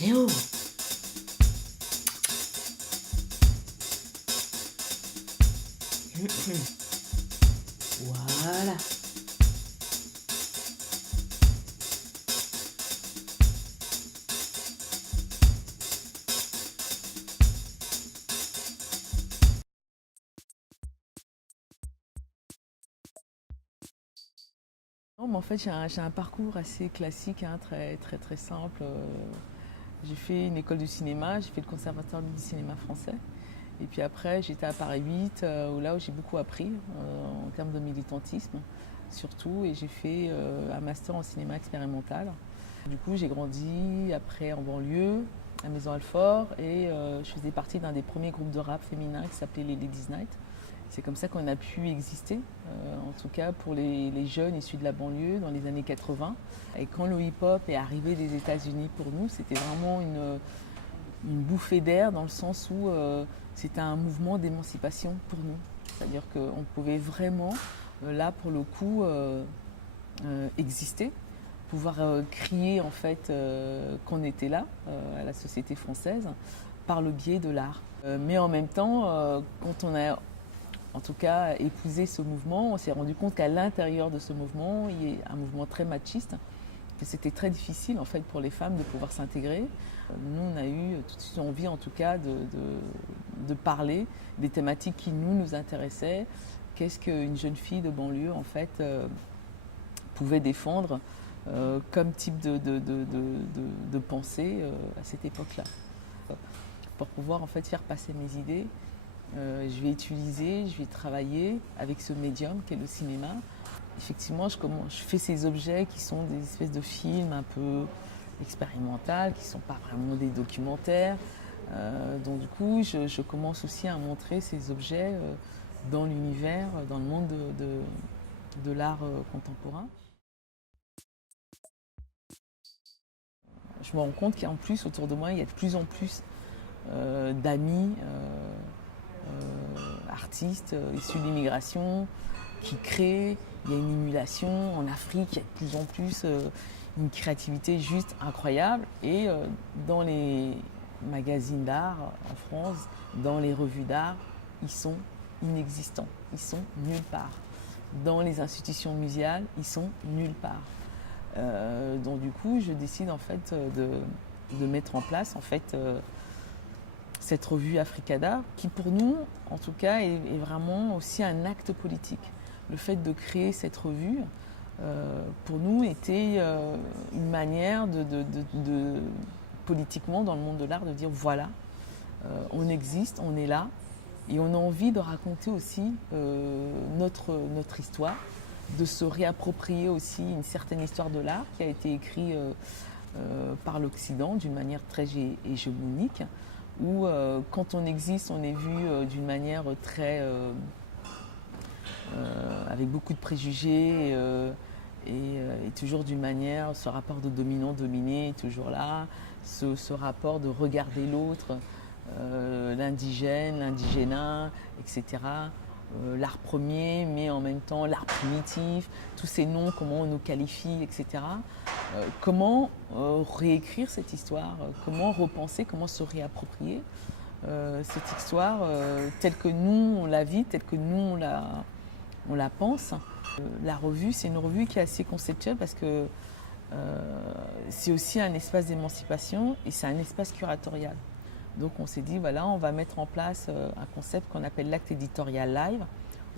Eh oh! Voilà. Non, mais en fait, j'ai un parcours assez classique, hein, très simple. J'ai fait une école de cinéma, j'ai fait le conservatoire du cinéma français. Et puis après, j'étais à Paris 8, où j'ai beaucoup appris en termes de militantisme, surtout. Et j'ai fait un master en cinéma expérimental. Du coup, j'ai grandi après en banlieue, à Maison-Alfort, et je faisais partie d'un des premiers groupes de rap féminins qui s'appelait les Ladies Night. C'est comme ça qu'on a pu exister, en tout cas pour les jeunes issus de la banlieue dans les années 80. Et quand le hip-hop est arrivé des États-Unis pour nous, c'était vraiment une bouffée d'air dans le sens où c'était un mouvement d'émancipation pour nous. C'est-à-dire qu'on pouvait vraiment, là pour le coup, exister, pouvoir crier en fait qu'on était là, à la société française, par le biais de l'art. Mais en même temps, quand on a en tout cas épousé ce mouvement, on s'est rendu compte qu'à l'intérieur de ce mouvement, il y a un mouvement très machiste, que c'était très difficile en fait pour les femmes de pouvoir s'intégrer. Nous, on a eu tout de suite envie en tout cas de parler des thématiques qui nous intéressaient. Qu'est-ce qu'une jeune fille de banlieue en fait pouvait défendre comme type de pensée à cette époque-là. Pour pouvoir en fait faire passer mes idées, je vais travailler avec ce médium qui est le cinéma. Effectivement, je fais ces objets qui sont des espèces de films un peu expérimentaux, qui ne sont pas vraiment des documentaires. Donc du coup, je commence aussi à montrer ces objets dans l'univers, dans le monde de l'art contemporain. Je me rends compte qu'en plus, autour de moi, il y a de plus en plus d'amis artistes issus de l'immigration qui créent. Il y a une émulation en Afrique, il y a de plus en plus une créativité juste incroyable. Et dans les magazines d'art en France, dans les revues d'art, ils sont inexistants, ils sont nulle part. Dans les institutions muséales, ils sont nulle part. Donc du coup, je décide en fait de mettre en place en fait cette revue Africada, qui pour nous, en tout cas, est vraiment aussi un acte politique. Le fait de créer cette revue, pour nous, était une manière politiquement, dans le monde de l'art, de dire voilà, on existe, on est là, et on a envie de raconter aussi notre histoire, de se réapproprier aussi une certaine histoire de l'art qui a été écrite par l'Occident d'une manière très hégémonique, où quand on existe, on est vu d'une manière très avec beaucoup de préjugés et toujours d'une manière, ce rapport de dominant-dominé est toujours là, ce rapport de regarder l'autre, l'indigène, l'indigénat, etc. L'art premier, mais en même temps l'art primitif, tous ces noms, comment on nous qualifie, etc. Comment réécrire cette histoire, comment repenser, comment se réapproprier cette histoire telle que nous on la vit, telle que nous on la pense. La revue, c'est une revue qui est assez conceptuelle parce que c'est aussi un espace d'émancipation et c'est un espace curatorial. Donc on s'est dit, voilà, on va mettre en place un concept qu'on appelle l'acte éditorial live,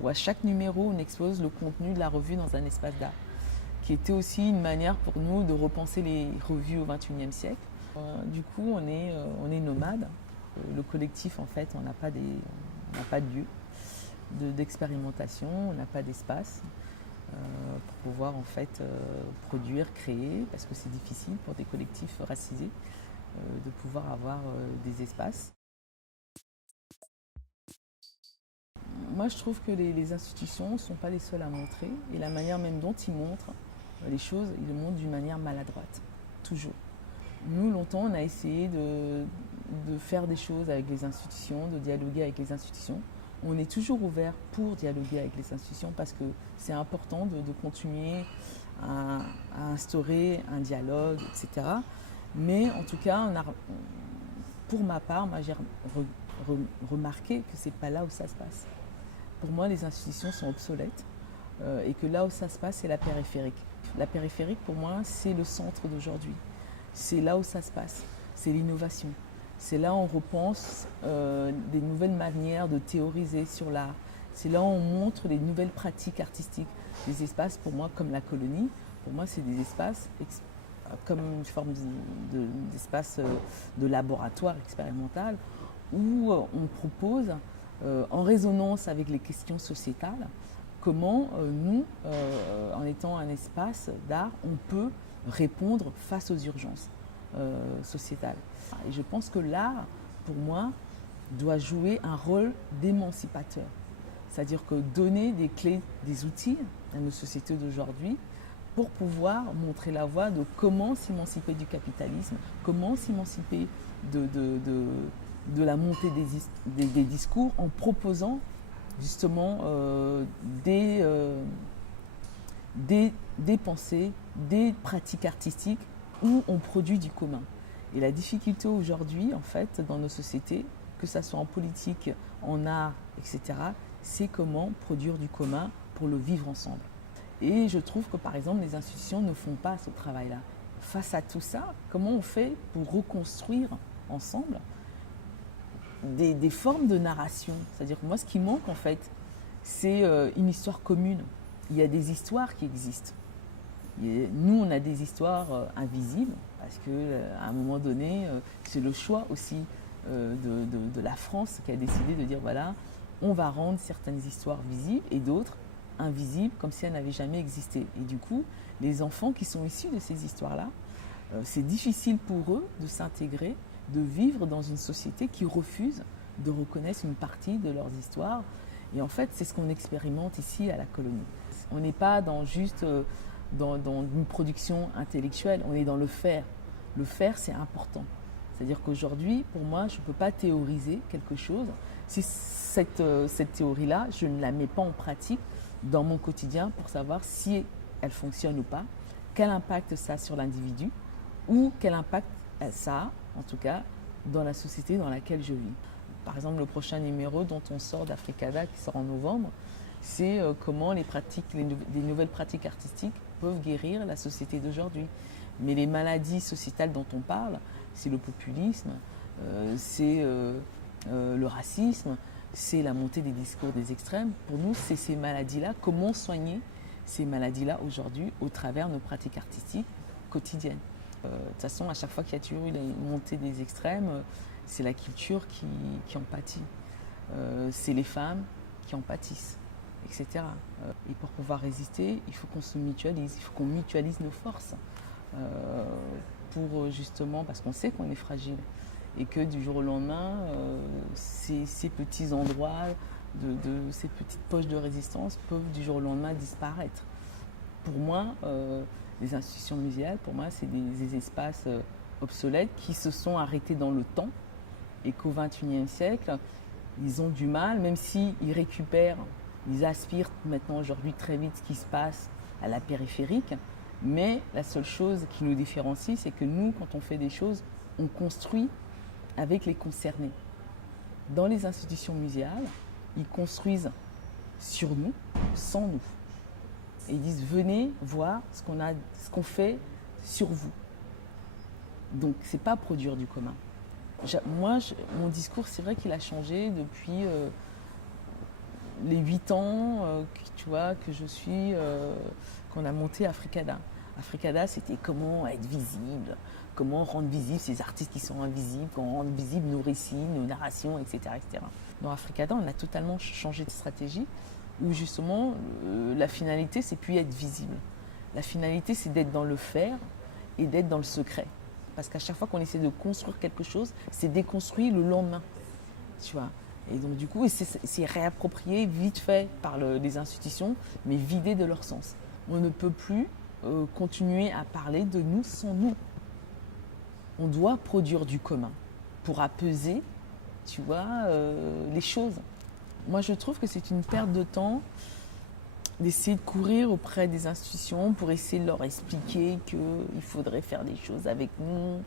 où à chaque numéro, on expose le contenu de la revue dans un espace d'art, qui était aussi une manière pour nous de repenser les revues au XXIe siècle. Du coup, on est nomade. Le collectif, en fait, on n'a pas de lieu d'expérimentation, on n'a pas d'espace pour pouvoir en fait produire, créer, parce que c'est difficile pour des collectifs racisés de pouvoir avoir des espaces. Moi, je trouve que les institutions ne sont pas les seules à montrer, et la manière même dont ils montrent les choses, ils le montrent d'une manière maladroite, toujours. Nous, longtemps, on a essayé de faire des choses avec les institutions, de dialoguer avec les institutions. On est toujours ouvert pour dialoguer avec les institutions parce que c'est important de continuer à instaurer un dialogue, etc. Mais en tout cas, pour ma part, moi, j'ai remarqué que ce n'est pas là où ça se passe. Pour moi, les institutions sont obsolètes et que là où ça se passe, c'est la périphérique. La périphérique, pour moi, c'est le centre d'aujourd'hui. C'est là où ça se passe. C'est l'innovation. C'est là où on repense des nouvelles manières de théoriser sur l'art. C'est là où on montre les nouvelles pratiques artistiques. Des espaces, pour moi, comme la colonie, pour moi, c'est des espaces comme une forme d'espace de laboratoire expérimental où on propose, en résonance avec les questions sociétales, comment nous, en étant un espace d'art, on peut répondre face aux urgences sociétales. Et je pense que l'art, pour moi, doit jouer un rôle d'émancipateur. C'est-à-dire que donner des clés, des outils à nos sociétés d'aujourd'hui pour pouvoir montrer la voie de comment s'émanciper du capitalisme, comment s'émanciper de la montée des discours en proposant justement des pensées, des pratiques artistiques où on produit du commun. Et la difficulté aujourd'hui, en fait, dans nos sociétés, que ce soit en politique, en art, etc., c'est comment produire du commun pour le vivre ensemble. Et je trouve que, par exemple, les institutions ne font pas ce travail-là. Face à tout ça, comment on fait pour reconstruire ensemble des formes de narration? C'est-à-dire que moi, ce qui manque, en fait, c'est une histoire commune. Il y a des histoires qui existent. Nous, on a des histoires invisibles, parce qu'à un moment donné, c'est le choix aussi de la France qui a décidé de dire, voilà, on va rendre certaines histoires visibles et d'autres invisibles, comme si elles n'avaient jamais existé. Et du coup, les enfants qui sont issus de ces histoires-là, c'est difficile pour eux de s'intégrer, de vivre dans une société qui refuse de reconnaître une partie de leurs histoires. Et en fait, c'est ce qu'on expérimente ici à la colonie. On n'est pas juste dans une production intellectuelle, on est dans le faire. Le faire, c'est important. C'est-à-dire qu'aujourd'hui, pour moi, je ne peux pas théoriser quelque chose si cette théorie-là, je ne la mets pas en pratique dans mon quotidien pour savoir si elle fonctionne ou pas, quel impact ça a sur l'individu ou quel impact ça a, en tout cas, dans la société dans laquelle je vis. Par exemple, le prochain numéro dont on sort d'Africada, qui sort en novembre, c'est comment des nouvelles pratiques artistiques peuvent guérir la société d'aujourd'hui. Mais les maladies sociétales dont on parle, c'est le populisme, c'est le racisme, c'est la montée des discours des extrêmes. Pour nous, c'est ces maladies-là. Comment soigner ces maladies-là aujourd'hui au travers de nos pratiques artistiques quotidiennes? De toute façon, à chaque fois qu'il y a toujours eu la montée des extrêmes, c'est la culture qui en pâtit. C'est les femmes qui en pâtissent, etc. Et pour pouvoir résister, il faut qu'on se mutualise, il faut qu'on mutualise nos forces. Pour justement, parce qu'on sait qu'on est fragile et que du jour au lendemain, ces petits endroits, ces petites poches de résistance peuvent du jour au lendemain disparaître. Pour moi, les institutions muséales, pour moi, c'est des espaces obsolètes qui se sont arrêtés dans le temps et qu'au XXIe siècle, ils ont du mal, même s'ils récupèrent, ils aspirent maintenant aujourd'hui très vite ce qui se passe à la périphérique. Mais la seule chose qui nous différencie, c'est que nous, quand on fait des choses, on construit avec les concernés. Dans les institutions muséales, ils construisent sur nous, sans nous. Et ils disent, venez voir ce qu'on fait sur vous. Donc, ce n'est pas produire du commun. Mon discours, c'est vrai qu'il a changé depuis les 8 ans tu vois, que je suis, qu'on a monté Africada. Africada, c'était comment être visible, comment rendre visibles ces artistes qui sont invisibles, comment rendre visibles nos récits, nos narrations, etc., etc. Dans Africada, on a totalement changé de stratégie où justement la finalité, c'est plus être visible. La finalité, c'est d'être dans le faire et d'être dans le secret. Parce qu'à chaque fois qu'on essaie de construire quelque chose, c'est déconstruit le lendemain. Tu vois. Et donc du coup, c'est réapproprié vite fait par les institutions, mais vidé de leur sens. On ne peut plus continuer à parler de nous sans nous. On doit produire du commun pour apaiser, tu vois, les choses. Moi, je trouve que c'est une perte de temps d'essayer de courir auprès des institutions pour essayer de leur expliquer qu'il faudrait faire des choses avec nous.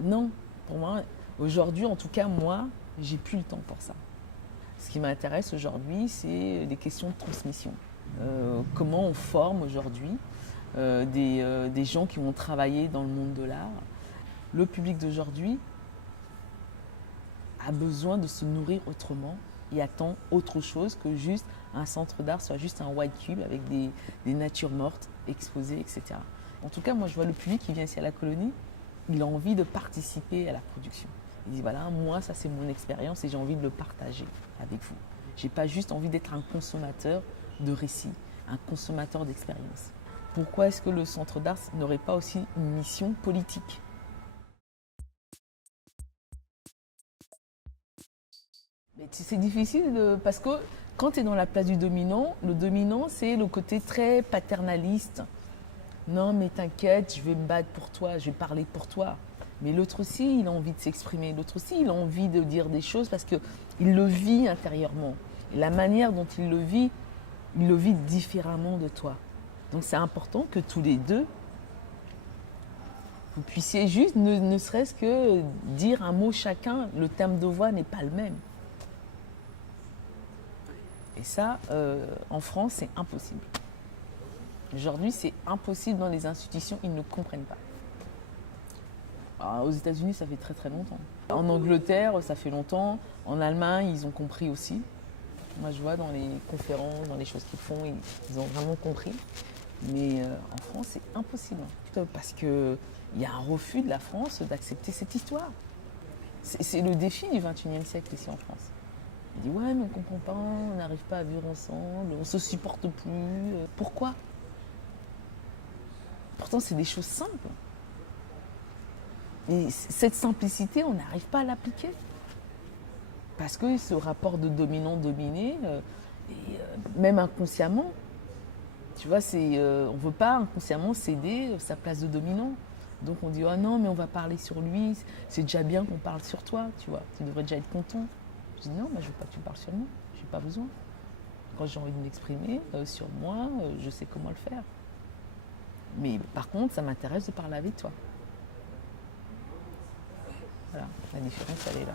Non, pour moi, aujourd'hui, en tout cas, moi, j'ai plus le temps pour ça. Ce qui m'intéresse aujourd'hui, c'est des questions de transmission. Comment on forme aujourd'hui des gens qui vont travailler dans le monde de l'art. Le public d'aujourd'hui a besoin de se nourrir autrement et attend autre chose que juste un centre d'art soit juste un white cube avec des natures mortes exposées, etc. En tout cas, moi, je vois le public qui vient ici à la colonie, il a envie de participer à la production. Il dit, voilà, moi, ça c'est mon expérience et j'ai envie de le partager avec vous. Je n'ai pas juste envie d'être un consommateur de récits, un consommateur d'expériences. Pourquoi est-ce que le centre d'art n'aurait pas aussi une mission politique ? C'est difficile parce que quand tu es dans la place du dominant, le dominant c'est le côté très paternaliste. Non mais t'inquiète, je vais me battre pour toi, je vais parler pour toi. Mais l'autre aussi, il a envie de s'exprimer. L'autre aussi, il a envie de dire des choses parce qu'il le vit intérieurement. Et la manière dont il le vit différemment de toi. Donc c'est important que tous les deux, vous puissiez juste, ne serait-ce que dire un mot chacun. Le thème de voix n'est pas le même. Et ça, en France, c'est impossible. Aujourd'hui, c'est impossible dans les institutions, ils ne comprennent pas. Alors, aux États-Unis, ça fait très très longtemps. En Angleterre, ça fait longtemps. En Allemagne, ils ont compris aussi. Moi, je vois dans les conférences, dans les choses qu'ils font, ils ont vraiment compris. Mais en France, c'est impossible. Parce qu'il y a un refus de la France d'accepter cette histoire. C'est le défi du XXIe siècle ici en France. Il dit ouais mais on ne comprend pas, on n'arrive pas à vivre ensemble, on ne se supporte plus. Pourquoi ? Pourtant c'est des choses simples. Et cette simplicité, on n'arrive pas à l'appliquer. Parce que ce rapport de dominant-dominé, même inconsciemment, tu vois, on ne veut pas inconsciemment céder sa place de dominant. Donc on dit oh non mais on va parler sur lui, c'est déjà bien qu'on parle sur toi, tu vois, tu devrais déjà être content. Je dis non, je ne veux pas que tu parles sur moi, je n'ai pas besoin. Quand j'ai envie de m'exprimer sur moi, je sais comment le faire. Mais par contre, ça m'intéresse de parler avec toi. Voilà, la différence, elle est là.